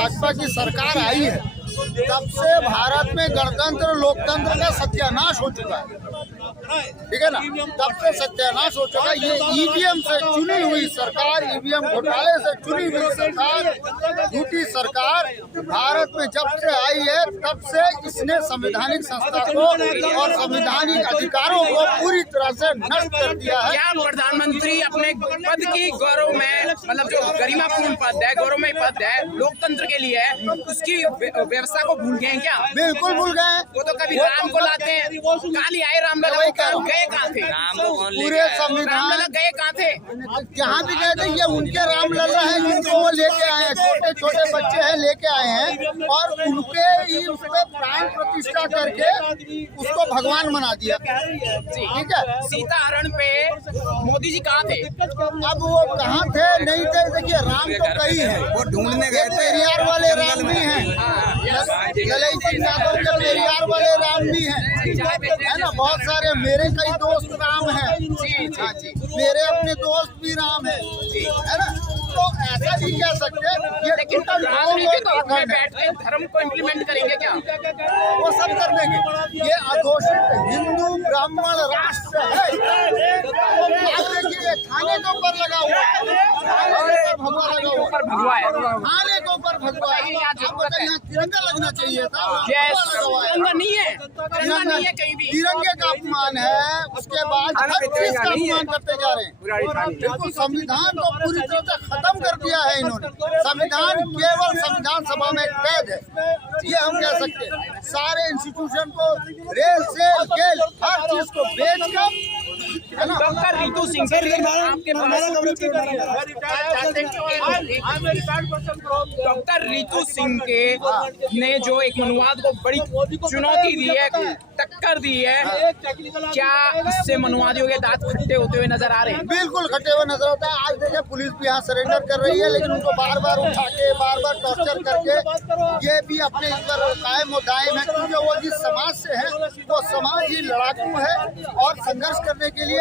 भाजपा की सरकार आई है तब से भारत में गणतंत्र लोकतंत्र का सत्यानाश हो चुका है, ठीक है ना। तब से सत्यानाश हो चुका है। ये ईवीएम से चुनी हुई सरकार, ईवीएम घोटाले से चुनी हुई सरकार, झूठी सरकार भारत में जब से आई है तब से इसने संवैधानिक संस्था को और संवैधानिक अधिकारों को पूरी तरह से नष्ट कर दिया है। क्या प्रधानमंत्री अपने पद की गौरव में, मतलब जो गरिमापूर्ण पद है, गौरवमय पद है, लोकतंत्र के लिए है, उसकी व्यवस्था को भूल गए हैं क्या? बिल्कुल भूल गए। वो तो कभी राम को लाते हैं, काली आए रामलला, गए कहाँ थे? पूरे संविधान गए कहाँ थे? जहाँ भी गए थे ये उनके रामलला है जिनको वो लेके आए हैं, छोटे छोटे बच्चे हैं लेके आए हैं और उनके ही उस पर प्राण प्रतिष्ठा करके उसको भगवान बना दिया, ठीक है। सीताहरण पे मोदी जी कहाँ थे? अब वो कहाँ थे नहीं थे, देखिए राम तो कई है, वो ढूंढने गए थे। पेरियार वाले राम भी हैं, पेरियार वाले राम भी हैं, है ना। बहुत सारे मेरे कई दोस्त राम हैं, मेरे अपने दोस्त भी राम है ना। तो ऐसा नहीं कह सकते ये, लेकिन बैठ के धर्म को इम्प्लीमेंट करेंगे क्या? वो सब कर देंगे। ये अघोषित हिंदू ब्राह्मण राष्ट्र है, थाने के ऊपर लगा हुआ भगवा लगा हुआ, भगवा है, थाने के ऊपर भगवा है। यहाँ तिरंगा लगना चाहिए था, तिरंगा नहीं है, तिरंगा नहीं है कहीं भी। तिरंगे का अपमान है, उसके बाद हर चीज का अपमान करते जा रहे हैं। बिल्कुल संविधान को पूरी तरह से खत्म कर दिया है इन्होंने। संविधान केवल संविधान सभा में कैद है, ये हम कह सकते हैं। सारे इंस्टीट्यूशन को रेल से गेल हर चीज को बेच कर डॉक्टर रितु सिंह डॉक्टर रितु सिंह के ने जो एक मनुवाद को बड़ी चुनौती दी है, टक्कर दी है, क्या इससे मनुवादियों के दांत खट्टे होते हुए नजर आ रहे हैं? बिल्कुल खट्टे हुए नजर आता है। आज देखिए पुलिस भी यहाँ सरेंडर कर रही है, लेकिन उनको बार बार उठा के बार बार टॉर्चर करके ये भी अपने ऊपर कायम और दायम है, क्योंकि वो जिस समाज से है वो समाज ही लड़ाकू है और संघर्ष करने के लिए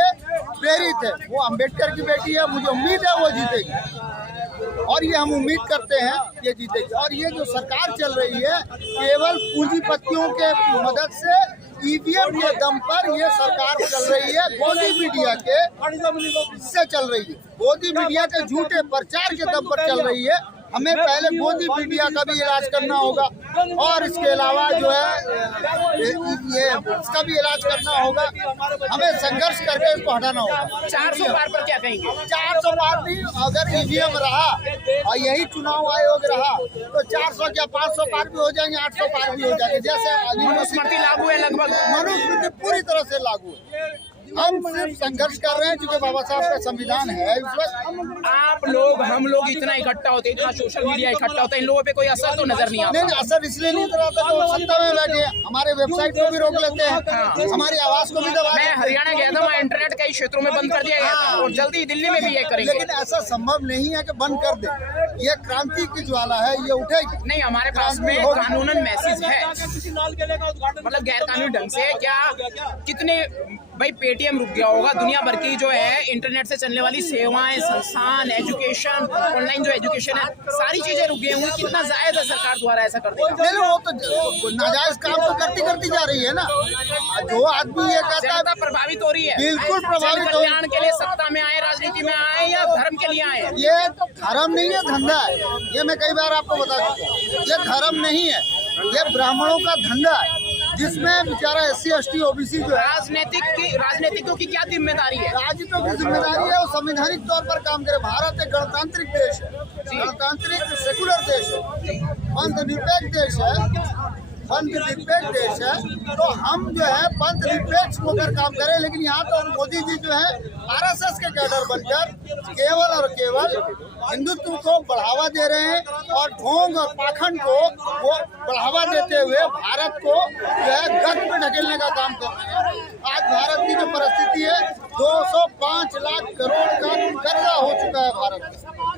प्रेरित है। वो अम्बेडकर की बेटी है, मुझे उम्मीद है वो जीतेगी और ये हम उम्मीद करते हैं ये जीतेगी। और ये जो सरकार चल रही है केवल पूंजीपतियों के मदद से, ईवीएम के दम पर ये सरकार चल रही है, मोदी मीडिया के से चल रही है, मोदी मीडिया के झूठे प्रचार के दम पर चल रही है। हमें पहले मोदी मीडिया का भी इलाज करना होगा और इसके अलावा जो है ये इसका भी इलाज करना होगा। हमें संघर्ष करके इसको हटाना होगा। 400 पार पर क्या कहेंगे? 400 पार भी अगर ईवीएम रहा और यही चुनाव आयोग रहा तो 400 क्या 500 पार भी हो जाएंगे, 800 पार भी हो जाएंगे। जैसे मनुस्मृति लागू है, लगभग मनुस्मृति पूरी तरह से लागू है। हम सिर्फ संघर्ष कर रहे हैं क्योंकि बाबा साहब का संविधान है इस वक्त। आप लोग, हम लोग इतना इकट्ठा होते हैं, इतना सोशल मीडिया इकट्ठा होता है, इन लोगों पे कोई असर तो नजर नहीं आता? नहीं, असर इसलिए नहीं नजर आता तो सत्ता में बैठे हमारे वेबसाइट को भी रोक लेते हैं, हमारी आवाज को भी दबा। मैं हरियाणा गया था, वहाँ इंटरनेट कई क्षेत्रों में बंद कर दिया गया था और जल्दी दिल्ली में भी ये करेंगे। लेकिन ऐसा संभव नहीं है कि बंद कर दे, ये क्रांति की ज्वाला है, ये उठेगी। नहीं, हमारे पास में कानूनन मैसेज है, मतलब गैर कानूनी ढंग से क्या कितने भाई पेटीएम रुक गया होगा, दुनिया भर की जो है इंटरनेट से चलने वाली सेवाएं, संस्थान, एजुकेशन, ऑनलाइन जो एजुकेशन है, सारी चीजें रुक गई होंगी। कितना जायज है सरकार द्वारा ऐसा कर देना? नहीं, वो तो नाजायज काम तो करती जा रही है ना। जो आदमी ये कहता है प्रभावित हो रही है, बिल्कुल प्रभावित हो। कल्याण के लिए सत्ता में आए, राजनीति में आए या धर्म के लिए आए? ये तो धर्म नहीं है, धंधा है। ये मैं कई बार आपको बता चुका हूँ, ये धर्म नहीं है, ये ब्राह्मणों का धंधा है जिसमें बेचारा SC ST OBC जो है। राजनीतिकों की क्या जिम्मेदारी है? राजनीतियों की जिम्मेदारी है वो संवैधानिक तौर पर काम करे। भारत एक गणतांत्रिक देश है, गणतांत्रिक सेकुलर देश है, पंथ निरपेक्ष देश है, पंथ निरपेक्ष देश है। तो हम जो है पंथ निरपेक्ष होकर काम करें, लेकिन यहाँ तो मोदी जी जो है RSS के कैडर बनकर केवल और केवल हिंदुत्व को बढ़ावा दे रहे हैं और ढोंग और पाखंड को वो बढ़ावा देते हुए भारत को जो है गर्त में ढकेलने का काम कर रहे हैं। आज भारत की जो परिस्थिति है 205 लाख करोड़ का कर्जा हो चुका है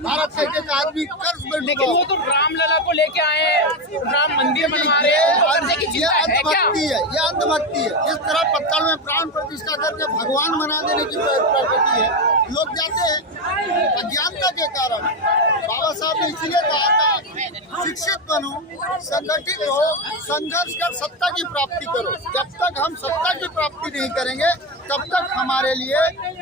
भारत का एक आदमी कर्ज में। लेकिन वो तो रामलला को लेके आए, राम मंदिर बनवा रहे हैं, ये अंधभक्ति है, ये अंधभक्ति है। इस तरह पत्थर में प्राण प्रतिष्ठा करके भगवान बना देने की प्रवृत्ति है। लोग जाते हैं अज्ञानता के कारण। बाबा साहब ने इसलिए कहा था शिक्षित बनो, संगठित हो, संघर्ष कर सत्ता की प्राप्ति करो। जब तक हम सत्ता की प्राप्ति नहीं करेंगे तब तक हमारे लिए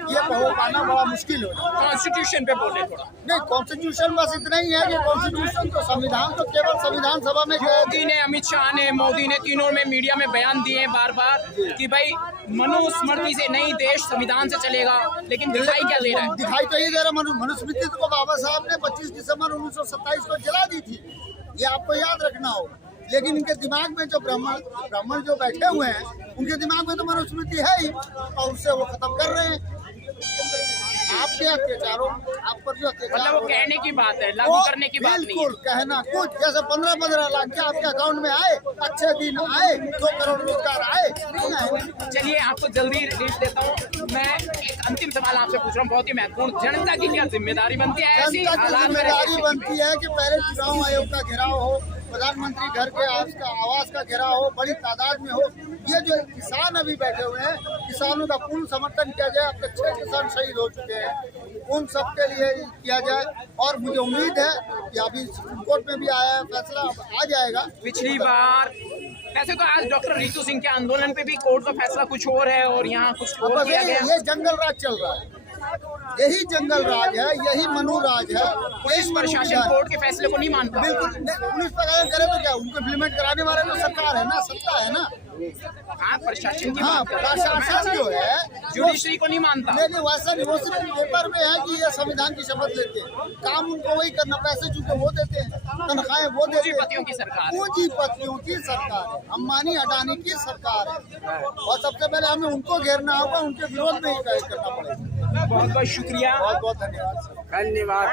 ये हो पाना बड़ा मुश्किल हो जाएगा। कॉन्स्टिट्यूशन पे बोले थोड़ा। नहीं, कॉन्स्टिट्यूशन बस इतना ही है कि कॉन्स्टिट्यूशन तो संविधान तो केवल संविधान सभा में मोदी ने, अमित शाह ने, मोदी ने, तीनों में मीडिया में बयान दिए बार बार कि भाई मनुस्मृति से नहीं देश संविधान से चलेगा, लेकिन दिखाई क्या दे रहा है? दिखाई तो ये दे रहा। मनुस्मृति को बाबा साहब ने 25 दिसंबर 1927 को जला दी थी, ये आपको याद रखना होगा। लेकिन इनके दिमाग में जो ब्राह्मण जो बैठे हुए हैं, उनके दिमाग में तो मनुस्मृति है ही, और उससे वो खत्म कर रहे हैं। आपके अत्याचारों, आप पर जो अत्याचार, मतलब वो कहने की बात है, लागू करने की बात नहीं है। बिल्कुल कहना कुछ, जैसे 15-15 लाख क्या आपके अकाउंट में आए, अच्छे दिन आए, 2 करोड़ रोजगार आए, नहीं आए। चलिए आपको जल्दी रिलीज देता हूँ। मैं एक अंतिम सवाल आपसे पूछ रहा हूँ, बहुत ही महत्वपूर्ण। जनता की क्या जिम्मेदारी बनती है ऐसी जनता की हालात में? जिम्मेदारी बनती है कि पहले चुनाव आयोग का घेराव हो, प्रधानमंत्री घर के आवास का घेराव हो, बड़ी तादाद में हो। ये जो किसान अभी बैठे हुए हैं, किसानों का पूर्ण समर्थन किया जाए। अब तक 6 किसान शहीद हो चुके हैं, उन सब के लिए किया जाए। और मुझे उम्मीद है कि अभी सुप्रीम कोर्ट में भी आया है फैसला, आ जाएगा। पिछली बार वैसे तो आज डॉक्टर रितु सिंह के आंदोलन पे भी कोर्ट का फैसला कुछ और है और यहाँ कुछ और किया गया। ये जंगल राज चल रहा है, यही जंगल राज है, यही मनु राज है। पुलिस प्रशासन कोर्ट के फैसले को नहीं मानता। बिल्कुल, पुलिस प्रशासन करे तो क्या, उनको इम्प्लीमेंट कराने वाले तो सरकार है ना, सत्ता है ना। हाँ, प्रशासन की हाँ, बात कर रहे हैं। प्रशासन जो है जुडिशरी को नहीं मानता। नहीं, वैसा नहीं, वो सिर्फ पेपर में है कि ये संविधान की शपथ लेते हैं, काम उनको वही करना, पैसे चूंकि वो देते हैं, तनख्वाहें वो देते हैं। पूंजीपतियों की सरकार है। पूंजीपतियों की सरकार है, अंबानी अडानी की सरकार है, और सबसे पहले हमें उनको घेरना होगा, उनके विरोध में ही करना पड़ेगा। बहुत बहुत शुक्रिया, बहुत बहुत धन्यवाद। धन्यवाद।